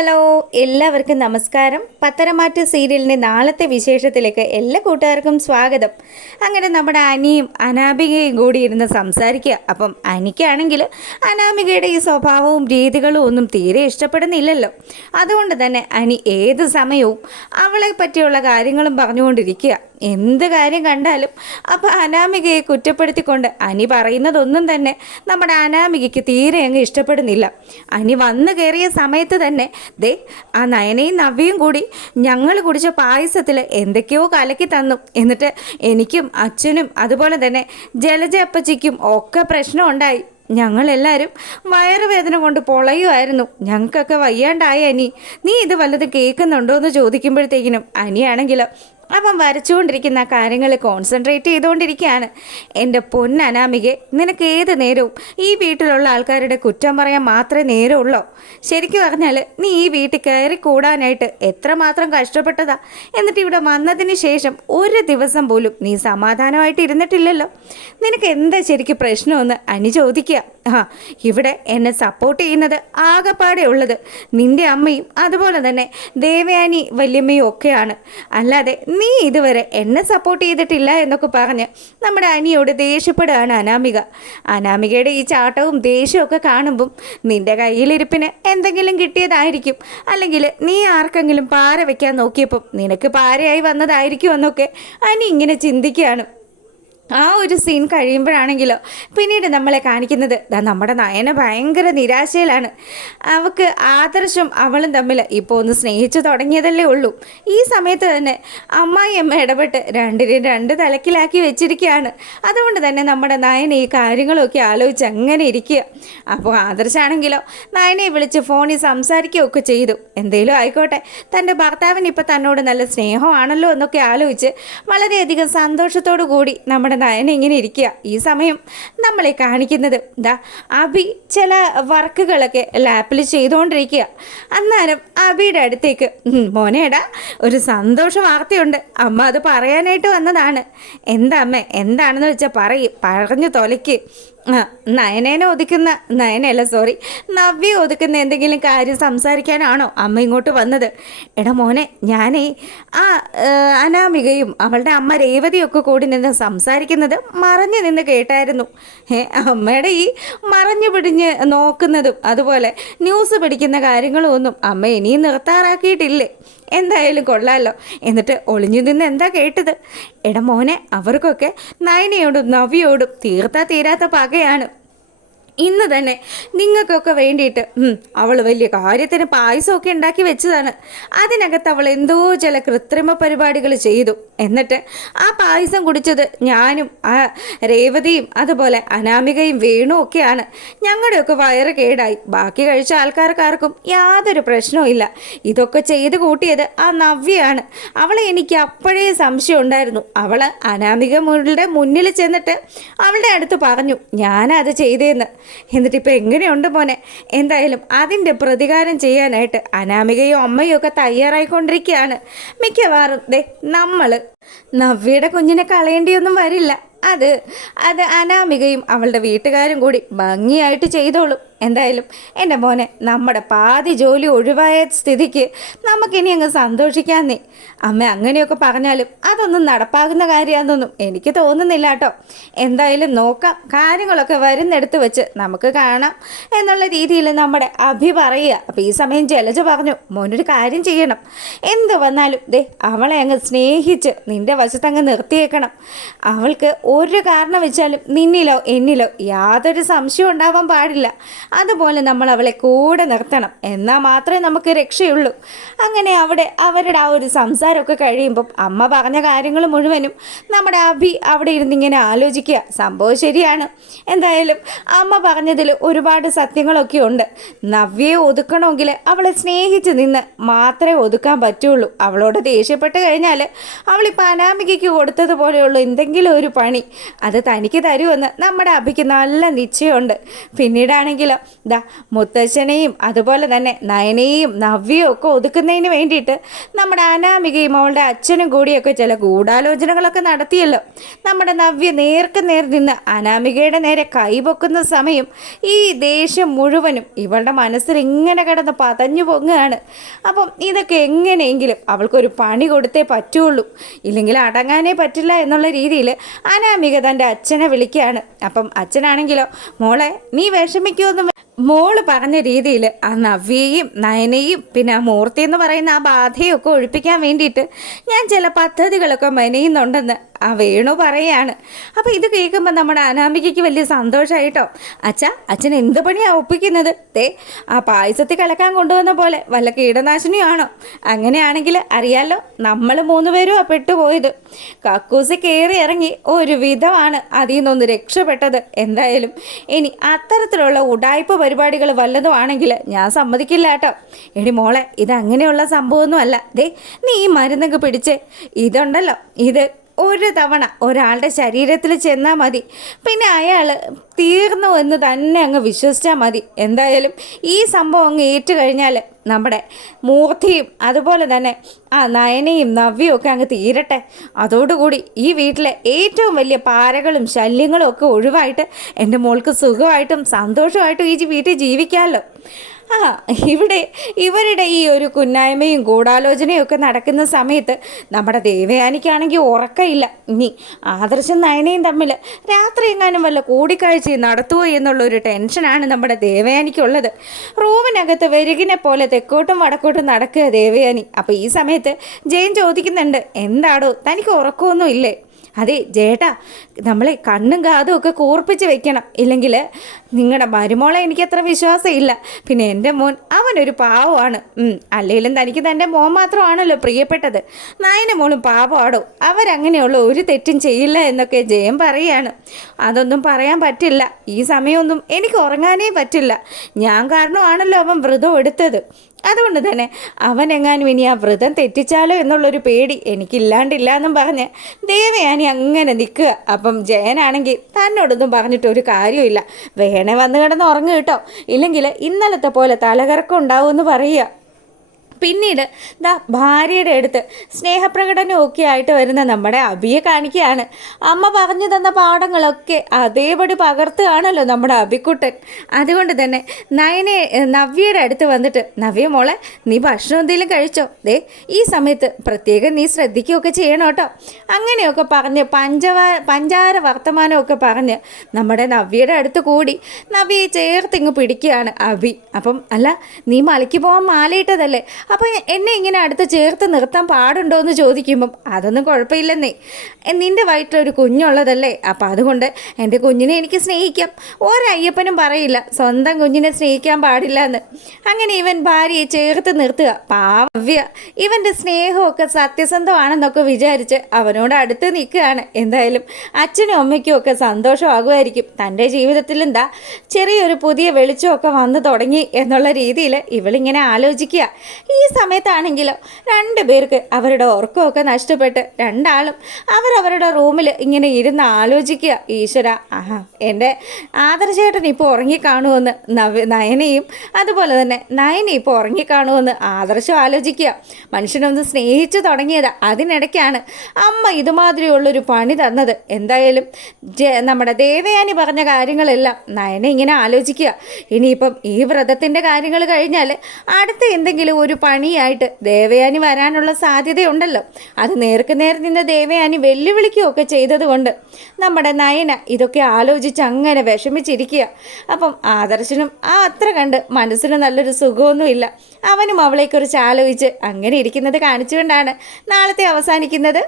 Hello, എല്ലാവർക്കും നമസ്കാരം. പത്തരമാറ്റ് സീരിയലിൻ്റെ നാളത്തെ വിശേഷത്തിലേക്ക് എല്ലാ കൂട്ടുകാർക്കും സ്വാഗതം. അങ്ങനെ നമ്മുടെ അനിയും അനാമികയും കൂടി ഇരുന്ന് സംസാരിക്കുക. അപ്പം അനിക്കാണെങ്കിൽ അനാമികയുടെ ഈ സ്വഭാവവും രീതികളും ഒന്നും തീരെ ഇഷ്ടപ്പെടുന്നില്ലല്ലോ. അതുകൊണ്ട് തന്നെ അനി ഏത് സമയവും അവളെ പറ്റിയുള്ള കാര്യങ്ങളും പറഞ്ഞുകൊണ്ടിരിക്കുക. എന്ത് കാര്യം കണ്ടാലും അപ്പോൾ അനാമികയെ കുറ്റപ്പെടുത്തിക്കൊണ്ട് അനി പറയുന്നതൊന്നും തന്നെ നമ്മുടെ അനാമികയ്ക്ക് തീരെ അങ്ങ് ഇഷ്ടപ്പെടുന്നില്ല. അനി വന്നു കയറിയ സമയത്ത് തന്നെ ദേ ആ നയനയും നവ്യയും കൂടി ഞങ്ങൾ കുടിച്ച പായസത്തിൽ എന്തൊക്കെയോ കലക്കി തന്നു. എന്നിട്ട് എനിക്കും അച്ഛനും അതുപോലെ തന്നെ ജലജ അപ്പച്ചിക്കും ഒക്കെ പ്രശ്നം ഉണ്ടായി. ഞങ്ങളെല്ലാവരും വയറുവേദന കൊണ്ട് പൊളയുമായിരുന്നു. ഞങ്ങൾക്കൊക്കെ വയ്യാണ്ടായ അനി, നീ ഇത് വല്ലതും കേൾക്കുന്നുണ്ടോ എന്ന് ചോദിക്കുമ്പോഴത്തേക്കിനും അനിയാണെങ്കിലോ അവൻ വരച്ചുകൊണ്ടിരിക്കുന്ന കാര്യങ്ങൾ കോൺസെൻട്രേറ്റ് ചെയ്തുകൊണ്ടിരിക്കുകയാണ്. എൻ്റെ പൊന്നനാമികെ, നിനക്ക് ഏത് നേരവും ഈ വീട്ടിലുള്ള ആൾക്കാരുടെ കുറ്റം പറയാൻ മാത്രമേ നേരമുള്ളൂ. ശരിക്കും പറഞ്ഞാൽ നീ ഈ വീട്ടിൽ കയറി കൂടാനായിട്ട് എത്രമാത്രം കഷ്ടപ്പെട്ടതാ. എന്നിട്ട് ഇവിടെ വന്നതിന് ശേഷം ഒരു ദിവസം പോലും നീ സമാധാനമായിട്ട് ഇരുന്നിട്ടില്ലല്ലോ. നിനക്ക് എന്താ ശരിക്കും പ്രശ്നമെന്ന് അനി ചോദിക്കുക. ഇവിടെ എന്നെ സപ്പോർട്ട് ചെയ്യുന്നത് ആകെപ്പാടെ ഉള്ളത് നിൻ്റെ അമ്മയും അതുപോലെ തന്നെ ദേവയാനി വല്യമ്മയും ഒക്കെയാണ്. അല്ലാതെ നീ ഇതുവരെ എന്നെ സപ്പോർട്ട് ചെയ്തിട്ടില്ല എന്നൊക്കെ പറഞ്ഞ് നമ്മുടെ അനിയോട് ദേഷ്യപ്പെടുകയാണ് അനാമിക. അനാമികയുടെ ഈ ചാട്ടവും ദേഷ്യമൊക്കെ കാണുമ്പം നിൻ്റെ കയ്യിലിരിപ്പിന് എന്തെങ്കിലും കിട്ടിയതായിരിക്കും, അല്ലെങ്കിൽ നീ ആർക്കെങ്കിലും പാര വയ്ക്കാൻ നോക്കിയപ്പം നിനക്ക് പാരയായി വന്നതായിരിക്കും എന്നൊക്കെ അനി ഇങ്ങനെ ചിന്തിക്കുകയാണ്. ആ ഒരു സീൻ കഴിയുമ്പോഴാണെങ്കിലോ പിന്നീട് നമ്മളെ കാണിക്കുന്നത് നമ്മുടെ നയന ഭയങ്കര നിരാശയിലാണ്. അവൾക്ക് ആദർശം അവളും തമ്മിൽ ഇപ്പോൾ ഒന്ന് സ്നേഹിച്ചു തുടങ്ങിയതല്ലേ ഉള്ളൂ. ഈ സമയത്ത് തന്നെ അമ്മായിയമ്മ ഇടപെട്ട് രണ്ടിനെയും രണ്ട് തലക്കിലാക്കി വെച്ചിരിക്കുകയാണ്. അതുകൊണ്ട് തന്നെ നമ്മുടെ നയന ഈ കാര്യങ്ങളൊക്കെ ആലോചിച്ച് അങ്ങനെ ഇരിക്കുക. അപ്പോൾ ആദർശാണെങ്കിലോ നയനയെ വിളിച്ച് ഫോണിൽ സംസാരിക്കുകയൊക്കെ ചെയ്തു. എന്തേലും ആയിക്കോട്ടെ, തൻ്റെ ഭർത്താവിന് ഇപ്പോൾ തന്നോട് നല്ല സ്നേഹമാണല്ലോ എന്നൊക്കെ ആലോചിച്ച് വളരെയധികം സന്തോഷത്തോടു കൂടി നമ്മുടെ നയന ഇങ്ങനെ ഇരിക്കുക. ഈ സമയം നമ്മളെ കാണിക്കുന്നത് അബി ചില വർക്കുകളൊക്കെ ലാപ്പിൽ ചെയ്തുകൊണ്ടിരിക്കുക. അന്നേരം അബിയുടെ അടുത്തേക്ക് മോനേടാ ഒരു സന്തോഷ വാർത്തയുണ്ട്, അമ്മ അത് പറയാനായിട്ട് വന്നതാണ്. എന്താ അമ്മേ, എന്താണെന്ന് വെച്ചാൽ പറഞ്ഞു തൊലയ്ക്ക്. നയനേനെ ഒതുക്കുന്ന നവ്യ ഒതുക്കുന്ന എന്തെങ്കിലും കാര്യം സംസാരിക്കാനാണോ അമ്മ ഇങ്ങോട്ട് വന്നത്? എടാ മോനെ, ഞാനേ ആ അനാമികയും അവളുടെ അമ്മ രേവതിയൊക്കെ കൂടി നിന്ന് സംസാരിക്കുന്നത് മറഞ്ഞു നിന്ന് കേട്ടായിരുന്നു. അമ്മയുടെ ഈ മറഞ്ഞു പിടിഞ്ഞ് നോക്കുന്നതും അതുപോലെ ന്യൂസ് പിടിക്കുന്ന കാര്യങ്ങളും ഒന്നും അമ്മ ഇനിയും നിർത്താറാക്കിയിട്ടില്ലേ? എന്തായാലും കൊള്ളാമല്ലോ. എന്നിട്ട് ഒളിഞ്ഞു നിന്ന് എന്താ കേട്ടത്? എടാ മോനെ, അവർക്കൊക്കെ നയനയോടും നവ്യയോടും തീരാത്ത പകയാണ്. ഇന്ന് തന്നെ നിങ്ങൾക്കൊക്കെ വേണ്ടിയിട്ട് അവൾ വലിയ കാര്യത്തിന് പായസമൊക്കെ ഉണ്ടാക്കി വെച്ചതാണ്. അതിനകത്ത് അവൾ എന്തോ ചില കൃത്രിമ പരിപാടികൾ ചെയ്തു. എന്നിട്ട് ആ പായസം കുടിച്ചത് ഞാനും ആ രേവതിയും അതുപോലെ അനാമികയും വേണു ഒക്കെയാണ്. ഞങ്ങളുടെയൊക്കെ വയറ് കേടായി. ബാക്കി കഴിച്ച ആൾക്കാർക്കാർക്കും യാതൊരു പ്രശ്നവും ഇല്ല. ഇതൊക്കെ ചെയ്ത് കൂട്ടിയത് ആ നവ്യയാണ്. അവളെ എനിക്ക് അപ്പോഴേ സംശയം ഉണ്ടായിരുന്നു. അവൾ അനാമികയുടെ മുന്നിൽ ചെന്നിട്ട് അവളുടെ അടുത്ത് പറഞ്ഞു ഞാനത് ചെയ്തേന്ന്. എന്നിട്ടിപ്പോൾ എങ്ങനെയുണ്ട് മോനെ? എന്തായാലും അതിൻ്റെ പ്രതികാരം ചെയ്യാനായിട്ട് അനാമികയും അമ്മയും ഒക്കെ തയ്യാറായിക്കൊണ്ടിരിക്കുകയാണ്. മിക്കവാറും നമ്മൾ നവ്യയുടെ കുഞ്ഞിനെ കളയേണ്ടിയൊന്നും വരില്ല. അത് അനാമികയും അവളുടെ വീട്ടുകാരും കൂടി ഭംഗിയായിട്ട് ചെയ്തോളും. എന്തായാലും എൻ്റെ മോനെ, നമ്മുടെ പാതി ജോലി ഒഴിവായ സ്ഥിതിക്ക് നമുക്കിനി അങ്ങ് സന്തോഷിക്കാന്നേ. അമ്മ അങ്ങനെയൊക്കെ പറഞ്ഞാലും അതൊന്നും നടപ്പാകുന്ന കാര്യമാണെന്നൊന്നും എനിക്ക് തോന്നുന്നില്ല കേട്ടോ. എന്തായാലും നോക്കാം, കാര്യങ്ങളൊക്കെ വരുന്നെടുത്ത് വെച്ച് നമുക്ക് കാണാം എന്നുള്ള രീതിയിൽ നമ്മുടെ അഭി പറയുക. അപ്പോൾ ഈ സമയം ജലജ പറഞ്ഞു, മോനൊരു കാര്യം ചെയ്യണം. എന്ത് വന്നാലും അവളെ അങ്ങ് സ്നേഹിച്ച് നിൻ്റെ വശത്തങ്ങ് നിർത്തിയേക്കണം. അവൾക്ക് ഒരു കാരണം വെച്ചാലും നിന്നിലോ എന്നിലോ യാതൊരു സംശയം ഉണ്ടാവാൻ പാടില്ല. അതുപോലെ നമ്മൾ അവളെ കൂടെ നിർത്തണം. എന്നാൽ മാത്രമേ നമുക്ക് രക്ഷയുള്ളൂ. അങ്ങനെ അവരുടെ ആ ഒരു സംസാരമൊക്കെ കഴിയുമ്പം അമ്മ പറഞ്ഞ കാര്യങ്ങൾ മുഴുവനും നമ്മുടെ അഭി അവിടെ ഇരുന്നിങ്ങനെ ആലോചിക്കുക. സംഭവം ശരിയാണ്. എന്തായാലും അമ്മ പറഞ്ഞതിൽ ഒരുപാട് സത്യങ്ങളൊക്കെ ഉണ്ട്. നവ്യയെ ഒതുക്കണമെങ്കിൽ അവളെ സ്നേഹിച്ച് നിന്ന് മാത്രമേ ഒതുക്കാൻ പറ്റുള്ളൂ. അവളോട് ദേഷ്യപ്പെട്ട് കഴിഞ്ഞാൽ അവളിപ്പോൾ അനാമികയ്ക്ക് കൊടുത്തതുപോലെയുള്ള എന്തെങ്കിലും ഒരു പണി അത് തനിക്ക് തരുമെന്ന് നമ്മുടെ അഭിക്ക് നല്ല നിശ്ചയമുണ്ട്. പിന്നീടാണെങ്കിലോ ദാ മുത്തശ്ശനെയും അതുപോലെ തന്നെ നയനയെയും നവ്യയും ഒക്കെ ഒതുക്കുന്നതിന് വേണ്ടിയിട്ട് നമ്മുടെ അനാമികയും അവളുടെ അച്ഛനും കൂടിയൊക്കെ ചില ഗൂഢാലോചനകളൊക്കെ നടത്തിയല്ലോ. നമ്മുടെ നവ്യ നേർക്ക് നേർ നിന്ന് അനാമികയുടെ നേരെ കൈപൊക്കുന്ന സമയം ഈ ദേഷ്യം മുഴുവനും ഇവളുടെ മനസ്സിൽ ഇങ്ങനെ കിടന്ന് പതഞ്ഞു പൊങ്ങുകയാണ്. അപ്പം ഇതൊക്കെ എങ്ങനെയെങ്കിലും അവൾക്കൊരു പണി കൊടുത്തേ പറ്റുള്ളൂ, ഇല്ലെങ്കിൽ അടങ്ങാനേ പറ്റില്ല എന്നുള്ള രീതിയിൽ അനാമിക തൻ്റെ അച്ഛനെ വിളിക്കുകയാണ്. അപ്പം അച്ഛനാണെങ്കിലോ, മോളെ നീ വിഷമിക്കുമെന്ന് മോള് പറഞ്ഞ രീതിയിൽ ആ നവ്യയും നയനയും പിന്നെ ആ മൂർത്തി എന്ന് പറയുന്ന ആ ബാധയൊക്കെ ഒഴിപ്പിക്കാൻ വേണ്ടിയിട്ട് ഞാൻ ചില പദ്ധതികളൊക്കെ മെനയുന്നുണ്ടെന്ന് ആ വേണു പറയുകയാണ്. അപ്പോൾ ഇത് കേൾക്കുമ്പോൾ നമ്മുടെ അനാമികയ്ക്ക് വലിയ സന്തോഷമായിട്ടോ. അച്ഛൻ എന്ത് പണിയാണ് ഒപ്പിക്കുന്നത്? ആ പായസത്തിൽ കലക്കാൻ കൊണ്ടുവന്ന പോലെ വല്ല കീടനാശിനിയാണോ? അങ്ങനെയാണെങ്കിൽ അറിയാലോ, നമ്മൾ 3 പേരും ആ പെട്ടുപോയത്. കക്കൂസ് കയറി ഇറങ്ങി ഒരു വിധമാണ് അതിൽ നിന്നൊന്ന് രക്ഷപ്പെട്ടത്. എന്തായാലും ഇനി അത്തരത്തിലുള്ള ഉടായ്പ പരിപാടികൾ വല്ലതും ആണെങ്കിൽ ഞാൻ സമ്മതിക്കില്ല കേട്ടോ. എടി മോളെ, ഇതങ്ങനെയുള്ള സംഭവമൊന്നുമല്ല. നീ ഈ മരുന്നൊക്കെ പിടിച്ച് ഇതുണ്ടല്ലോ, ഇത് ഒരു തവണ ഒരാളുടെ ശരീരത്തിൽ ചെന്നാൽ മതി, പിന്നെ അയാൾ തീർന്നു എന്ന് തന്നെ അങ്ങ് വിശ്വസിച്ചാൽ മതി. എന്തായാലും ഈ സംഭവം അങ്ങ് ഏറ്റു കഴിഞ്ഞാൽ നമ്മുടെ മൂർത്തിയും അതുപോലെ തന്നെ ആ നയനയും നവ്യയും ഒക്കെ അങ്ങ് തീരട്ടെ. അതോടുകൂടി ഈ വീട്ടിലെ ഏറ്റവും വലിയ പാരകളും ശല്യങ്ങളും ഒക്കെ ഒഴിവായിട്ട് എൻ്റെ മോൾക്ക് സുഖമായിട്ടും സന്തോഷമായിട്ടും ഈ വീട്ടിൽ ജീവിക്കാമല്ലോ. ഇവരുടെ ഈ ഒരു കുന്നായ്മയും ഗൂഢാലോചനയും ഒക്കെ നടക്കുന്ന സമയത്ത് നമ്മുടെ ദേവയാനിക്കാണെങ്കിൽ ഉറക്കമില്ല. ഇനി ആദർശം നയനയും തമ്മിൽ രാത്രി എങ്ങാനും വല്ല കൂടിക്കാഴ്ചയും നടത്തുമോ എന്നുള്ളൊരു ടെൻഷനാണ് നമ്മുടെ ദേവയാനിക്കുള്ളത്. റൂമിനകത്ത് വെരുകിനെ പോലെ തെക്കോട്ടും വടക്കോട്ടും നടക്കുക ദേവയാനി. അപ്പോൾ ഈ സമയത്ത് ജയൻ ചോദിക്കുന്നുണ്ട്, എന്താടോ തനിക്ക് ഉറക്കമൊന്നും ഇല്ലേ? അതെ ചേട്ടാ, നമ്മൾ കണ്ണും കാതും ഒക്കെ കൂർപ്പിച്ച് വെക്കണം, ഇല്ലെങ്കിൽ നിങ്ങളുടെ മരുമോളെ എനിക്കത്ര വിശ്വാസമില്ല. പിന്നെ എൻ്റെ മോൻ അവനൊരു പാവമാണ്. അല്ലെങ്കിലും തനിക്ക് തൻ്റെ മോൻ മാത്രമാണല്ലോ പ്രിയപ്പെട്ടത്. നായന മോളും പാവമാടോ, അവരങ്ങനെയുള്ള ഒരു തെറ്റും ചെയ്യില്ല എന്നൊക്കെ ജയം പറയുകയാണ്. അതൊന്നും പറയാൻ പറ്റില്ല, ഈ സമയമൊന്നും എനിക്ക് ഉറങ്ങാനേ പറ്റില്ല. ഞാൻ കാരണമാണല്ലോ അവൻ വ്രതം എടുത്തത്. അതുകൊണ്ട് തന്നെ അവനെങ്ങാനും ഇനി ആ വ്രതം തെറ്റിച്ചാലോ എന്നുള്ളൊരു പേടി എനിക്കില്ലാണ്ടില്ല എന്നും പറഞ്ഞ് ദേവയാനി അങ്ങനെ നിൽക്കുക. അപ്പം ജയനാണെങ്കിൽ തന്നോടൊന്നും പറഞ്ഞിട്ടൊരു കാര്യമില്ല, വേണേ വന്ന് കിടന്ന് ഉറങ്ങുക കേട്ടോ, ഇല്ലെങ്കിൽ ഇന്നലത്തെ പോലെ തലകറക്കം ഉണ്ടാവുമെന്ന് പറയുക. പിന്നീട് ഭാര്യയുടെ അടുത്ത് സ്നേഹപ്രകടനമൊക്കെ ആയിട്ട് വരുന്ന നമ്മുടെ അബിയെ കാണിക്കുകയാണ്. അമ്മ പറഞ്ഞു തന്ന പാഠങ്ങളൊക്കെ അതേപടി പകർത്തുകയാണല്ലോ നമ്മുടെ അബിക്കുട്ടൻ. അതുകൊണ്ട് തന്നെ നവ്യയുടെ അടുത്ത് വന്നിട്ട്, നവ്യ മോളെ നീ ഭക്ഷണം എന്തെങ്കിലും കഴിച്ചോ? ഈ സമയത്ത് പ്രത്യേകം നീ ശ്രദ്ധിക്കുകയൊക്കെ ചെയ്യണം കേട്ടോ. അങ്ങനെയൊക്കെ പറഞ്ഞ് പഞ്ചാര വർത്തമാനമൊക്കെ പറഞ്ഞ് നമ്മുടെ നവ്യയുടെ അടുത്ത് കൂടി നവ്യയെ ചേർത്തിങ്ങ് പിടിക്കുകയാണ് അബി. അപ്പം അല്ല, നീ മലയ്ക്ക് പോകാൻ മാലയിട്ടതല്ലേ, അപ്പോൾ എന്നെ ഇങ്ങനെ അടുത്ത് ചേർത്ത് നിർത്താൻ പാടുണ്ടോ എന്ന് ചോദിക്കുമ്പം അതൊന്നും കുഴപ്പമില്ലെന്നേ, നിൻ്റെ വയറ്റിലൊരു കുഞ്ഞുള്ളതല്ലേ, അപ്പം അതുകൊണ്ട് എൻ്റെ കുഞ്ഞിനെ എനിക്ക് സ്നേഹിക്കാം. ഒരയ്യപ്പനും പറയില്ല സ്വന്തം കുഞ്ഞിനെ സ്നേഹിക്കാൻ പാടില്ല എന്ന്. അങ്ങനെ ഇവൻ ഭാര്യയെ ചേർത്ത് നിർത്തുക. പാവ്യ ഇവൻ്റെ സ്നേഹമൊക്കെ സത്യസന്ധമാണെന്നൊക്കെ വിചാരിച്ച് അവനോട് അടുത്ത് നിൽക്കുകയാണ്. എന്തായാലും അച്ഛനും അമ്മയ്ക്കും ഒക്കെ സന്തോഷമാകുമായിരിക്കും. തൻ്റെ ജീവിതത്തിൽ എന്താ ചെറിയൊരു പുതിയ വെളിച്ചമൊക്കെ വന്നു തുടങ്ങി എന്നുള്ള രീതിയിൽ ഇവളിങ്ങനെ ആലോചിക്കുക. ഈ സമയത്താണെങ്കിലോ 2 പേർക്ക് അവരുടെ ഉറക്കമൊക്കെ നഷ്ടപ്പെട്ട് രണ്ടാളും അവരവരുടെ റൂമിൽ ഇങ്ങനെ ഇരുന്ന് ആലോചിക്കുക. ഈശ്വര, എൻ്റെ ആദർശേട്ടൻ ഇപ്പോൾ ഉറങ്ങിക്കാണുമെന്ന് നയനയും അതുപോലെ തന്നെ നയന ഇപ്പോൾ ഉറങ്ങിക്കാണുമെന്ന് ആദർശം ആലോചിക്കുക. മനുഷ്യനൊന്ന് സ്നേഹിച്ചു തുടങ്ങിയത് അതിനിടയ്ക്കാണ് അമ്മ ഇതുമാതിരിയുള്ളൊരു പണി തന്നത്. എന്തായാലും നമ്മുടെ ദേവയാനി പറഞ്ഞ കാര്യങ്ങളെല്ലാം നയന ഇങ്ങനെ ആലോചിക്കുക. ഇനിയിപ്പം ഈ വ്രതത്തിൻ്റെ കാര്യങ്ങൾ കഴിഞ്ഞാൽ അടുത്ത എന്തെങ്കിലും ഒരു പണിയായിട്ട് ദേവയാനി വരാനുള്ള സാധ്യതയുണ്ടല്ലോ. അത് നേർക്ക് നേർ നിന്ന് ദേവയാനി വെല്ലുവിളിക്കുകയൊക്കെ ചെയ്തതുകൊണ്ട് നമ്മുടെ നയന ഇതൊക്കെ ആലോചിച്ച് അങ്ങനെ വിഷമിച്ചിരിക്കുക. അപ്പം ആദർശനും അത്ര കണ്ട് മനസ്സിന് നല്ലൊരു സുഖമൊന്നുമില്ല. അവനും അവളെക്കുറിച്ച് ആലോചിച്ച് അങ്ങനെ ഇരിക്കുന്നത് കാണിച്ചുകൊണ്ടാണ് നാളത്തെ അവസാനിക്കുന്നത്.